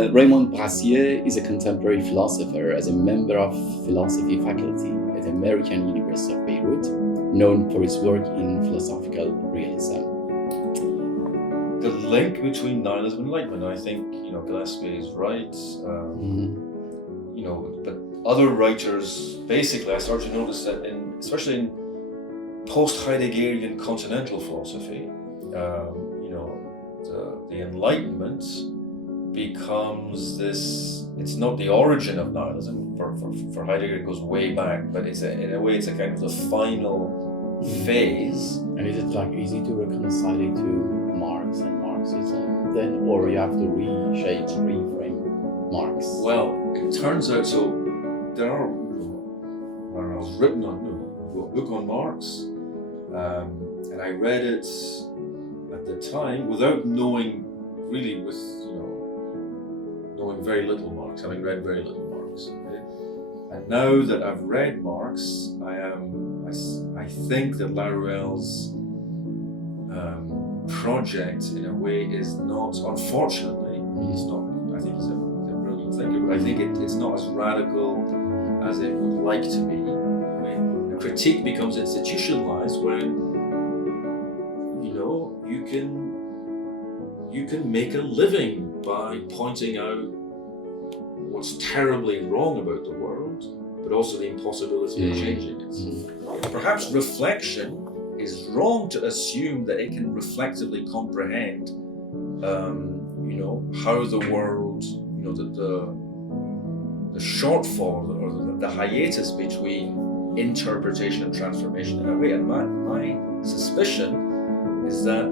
Ray Brassier is a contemporary philosopher as a member of philosophy faculty at the American University of Beirut, known for his work in philosophical realism. The link between nihilism and enlightenment, I think, Gillespie is right. But other writers, basically, I started to notice that, especially in post-Heideggerian continental philosophy, the Enlightenment becomes this. It's not the origin of nihilism. For Heidegger, it goes way back, but in a way, it's a kind of the final phase. And is it easy to reconcile it to Marx and Marxism then, or you have to reshape and reframe Marx? Well, it turns out there are articles written on a book on Marx, and I read it at the time without knowing really knowing very little Marx, having read very little Marx. Okay? And now that I've read Marx, I think that Laruelle's project, in a way, is not, unfortunately, he's not. I think he's a brilliant thinker, but I think it's not as radical as it would like to be. The critique becomes institutionalized when you can make a living by pointing out what's terribly wrong about the world, but also the impossibility of changing it. Perhaps reflection is wrong to assume that it can reflectively comprehend, how the world, the shortfall or the hiatus between interpretation and transformation in a way. And my suspicion is that,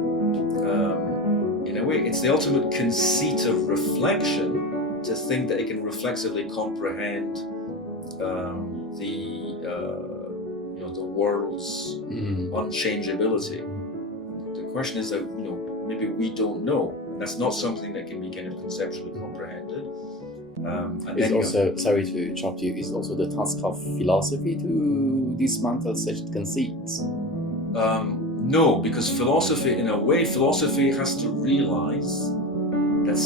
in a way, it's the ultimate conceit of reflection to think that it can reflexively comprehend the world's unchangeability. The question is that maybe we don't know, and that's not something that can be kind of conceptually comprehended. And it's also, sorry to interrupt you, is also the task of philosophy to dismantle such conceits? No, because philosophy has to realize that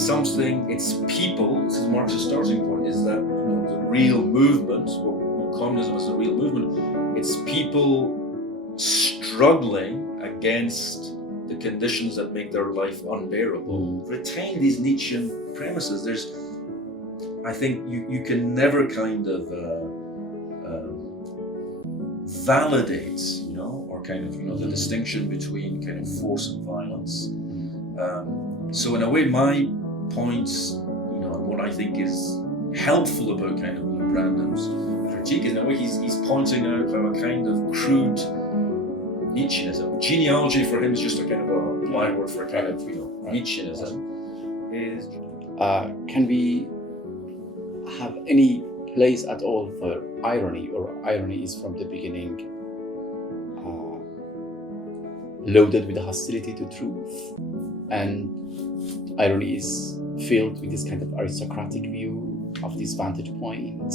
it's people. This is Marx's starting point, is that the real movement, or communism is the real movement, it's people struggling against the conditions that make their life unbearable. Retain these Nietzschean premises. I think you can never kind of validate, or kind of, the distinction between kind of force and violence. So in a way, my points, and what I think is helpful about kind of Brandon's critique is, in a way, he's pointing out how a kind of crude Nietzscheanism, genealogy for him is just a kind of a byword for a kind of, Nietzscheanism, is. Can we have any place at all for irony, or irony is from the beginning loaded with hostility to truth, and irony is filled with this kind of aristocratic view of this vantage point?